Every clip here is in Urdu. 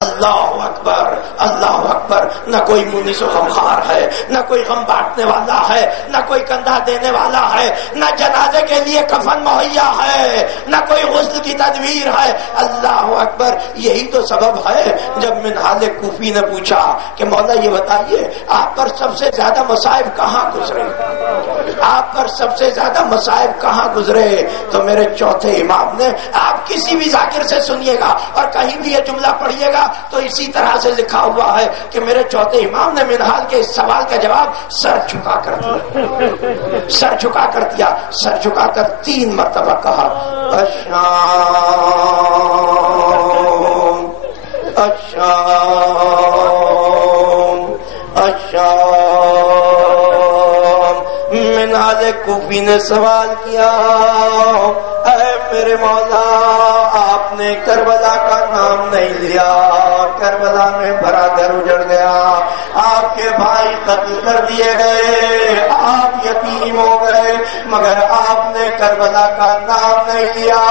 اللہ اکبر اللہ اکبر. نہ کوئی مونس و غمخوار ہے، نہ کوئی غم بانٹنے والا ہے، نہ کوئی کندھا دینے والا ہے، نہ جنازے کے لیے کفن مہیا ہے، نہ کوئی غسل کی تدبیر ہے. اللہ اکبر. یہی تو سبب ہے جب منہال کوفی نے پوچھا کہ مولا یہ بتائیے آپ پر سب سے زیادہ مصائب کہاں گزرے، آپ پر سب سے زیادہ مصائب کہاں گزرے، تو میرے چوتھے امام نے، آپ کسی بھی ذاکر سے سنیے گا اور کہیں بھی یہ جملہ پڑھیے گا تو اسی طرح سے لکھا ہوا ہے کہ میرے چوتھے امام نے منہال کے اس سوال کا جواب سر جھکا کر دیا، سر جھکا کر دیا، سر جھکا کر 3 مرتبہ کہا الشام الشام الشام. منہال کوفی نے سوال کیا اے میرے مولا آپ نے کربلا کا نام نہیں لیا، کربلا میں برادر اجڑ گیا، آپ کے بھائی قتل کر دیے گئے، آپ یتیم ہو گئے، مگر آپ نے کربلا کا نام نہیں لیا.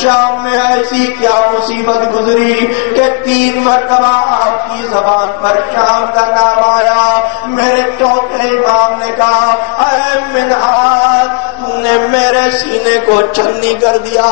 شام میں ایسی کیا مصیبت گزری کہ 3 مرتبہ آپ کی زبان پر شام کا نام آیا. میرے چوتھے امام نے کہا اے منہال تو نے میرے سینے کو چھنی کر دیا.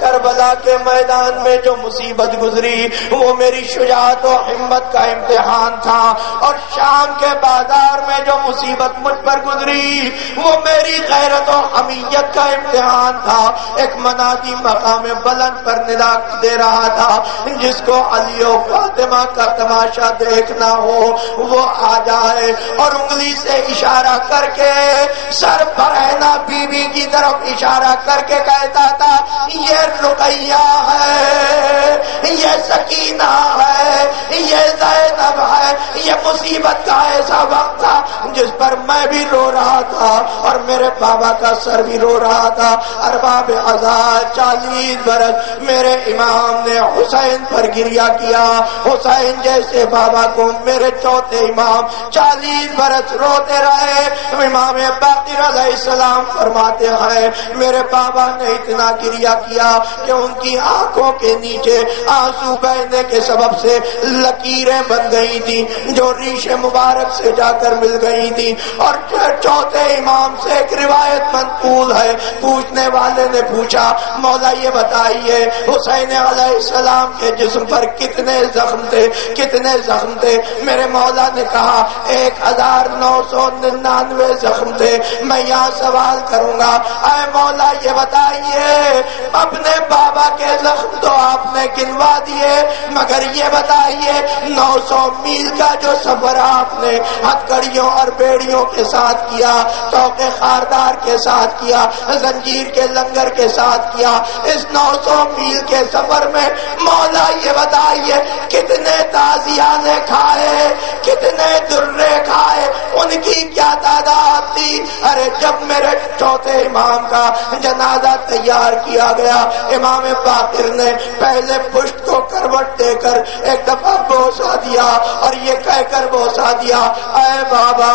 کربلا کے میدان میں جو مصیبت گزری وہ میری شجاعت و ہمت کا امتحان تھا، اور شام کے بازار میں جو مصیبت مجھ پر گزری وہ میری غیرت و حمیت کا امتحان تھا. ایک منادی مقام بلند پر ندا دے رہا تھا جس کو علی و فاطمہ کا تماشا دیکھنا ہو وہ آ جائے، اور انگلی سے اشارہ کر کے سر برہنہ بی بی کی طرف اشارہ کر کے کہتا تھا یہ رقیہ ہے، یہ سکینہ ہے، یہ زینب ہے. یہ مصیبت کا ایسا وقت تھا جس پر میں بھی رو رہا تھا اور میرے بابا کا سر بھی رو رہا تھا. ارباب آزاد 40 برس میرے امام نے حسین پر گریہ کیا. حسین جیسے بابا کو میرے چوتھے امام 40 برس روتے رہے. امام باقر علیہ السلام فرماتے ہیں میرے بابا نے اتنا گریہ کیا کہ ان کی آنکھوں کے نیچے آنسو بہنے کے سبب سے لکیریں بن گئی تھی جو ریش مبارک سے جا کر مل گئی تھی. اور چوتھے امام سے ایک روایت منقول ہے، پوچھنے والے نے پوچھا مولا یہ بتائیے حسین علیہ السلام کے جسم پر کتنے زخم تھے، کتنے زخم تھے؟ میرے مولا نے کہا 1999 زخم تھے. میں یہاں سوال کروں گا اے مولا یہ بتائیے اپنے بابا کے زخم تو آپ نے گنوا دیے، مگر یہ بتائیے 900 میل کا جو سفر آپ نے ہتھکڑیوں اور بیڑیوں کے ساتھ کیا، توقع خاردار کے ساتھ کیا، زنجیر کے لنگر کے ساتھ کیا، اس 900 میل کے سفر میں مولا یہ بتائیے کتنے تازیانے کھائے، کتنے درے کھائے، ان کی کیا تعداد تھی؟ ارے جب میرے چوتھے امام کا جنازہ تیار کیا گیا امام باقر نے پہلے پشت کو کروٹ دے کر ایک دفعہ بوسا دیا اور یہ کہہ کر بوسا دیا اے بابا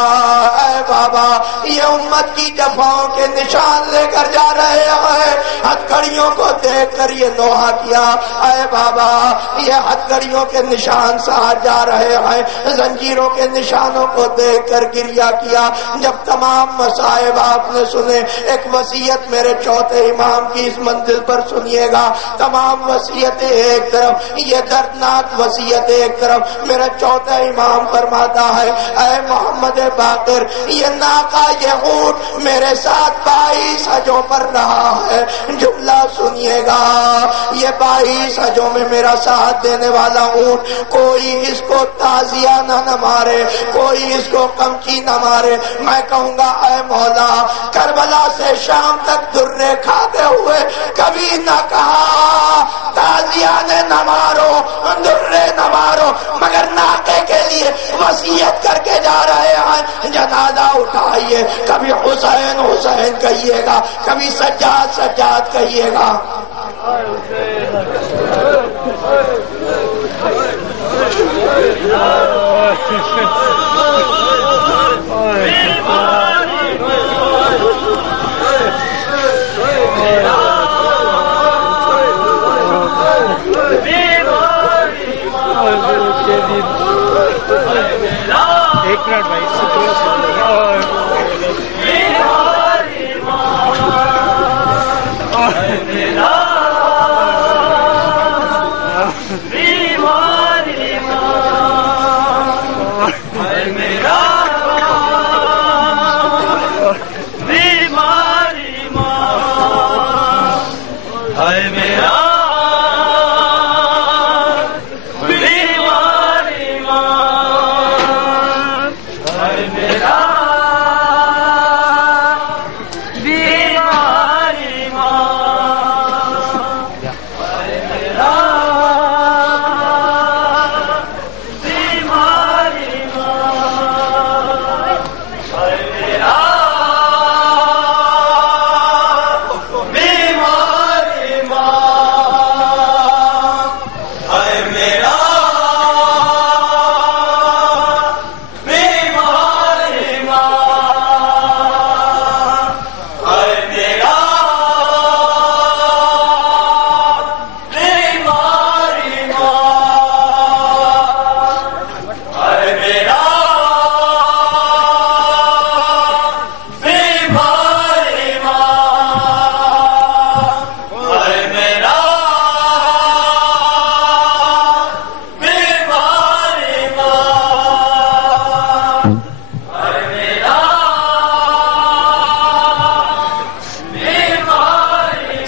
اے بابا یہ امت کی جفاؤں کے نشان لے کر جا رہے ہیں. ہتھکڑیوں کو دیکھ کر یہ نوحہ کیا اے بابا یہ ہتھکڑیوں کے نشان ساتھ جا رہے ہیں، زنجیروں کے نشانوں کو دیکھ کر گریہ کیا. جب تمام مصائب آپ نے سنے ایک وصیت میرے چوتھے امام کی اس منزل پر سنیے گا. تمام وصیتیں ایک طرف، یہ دردناک وصیت ایک طرف. میرا چوتھا امام فرماتا ہے اے محمد باقر یہ ناقہ یہ اونٹ میرے ساتھ 22 حجوں پر رہا ہے. جملہ سنیے گا یہ 22 حجوں میں میرا ساتھ دینے والا اونٹ کوئی اس کو تازیہ نہ مارے، کوئی اس کو قمچی نہ مارے. میں کہوں گا اے مولا کربلا سے شام تک درے کھاتے ہوئے کبھی نہ کہا تازیہ نے نہ مارو، درے نہ مارو، مگر ناقے کے لیے وصیت کر کے جا رہے ہیں جنازہ اٹھائیے. کبھی حسین حسین کہیے گا، کبھی سجاد سجاد کہیے گا. ایک منٹ بھائی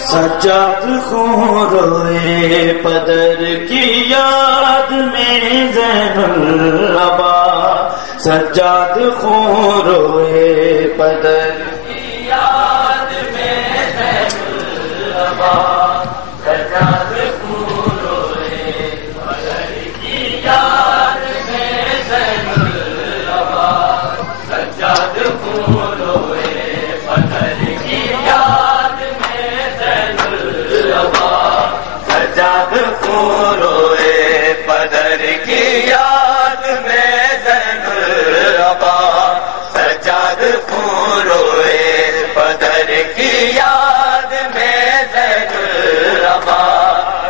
سجاد خون روئے پدر کی یاد میں زین العبا، سجاد خون روئے پدر کی یاد میں زین العبا، سجاد خون روئے پدر کی یاد میں زین العبا، سجاد خون روئے پدر کی یاد میں زین العبا، سجاد خون روئے پدر کی یاد میں زین العبا، سجاد خون روئے پدر کی یاد میں زین العبا،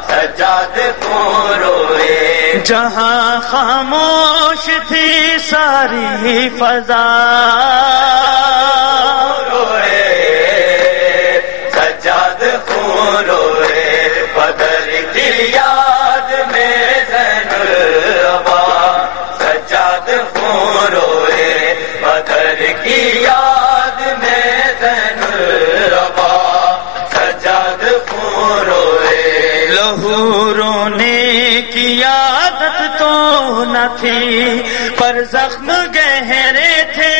سجاد خون روئے۔ جہاں خاموش تھی ساری فضا روئے، سجاد خون روئے پدر کی یاد میں زین العبا، سجاد خون روئے پدر کی یاد میں زین العبا، سجاد خون روئے۔ لہو رونے کی عادت تو نہ تھی پر زخم گہرے تھے،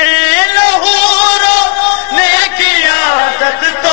لہو رونے کی عادت تو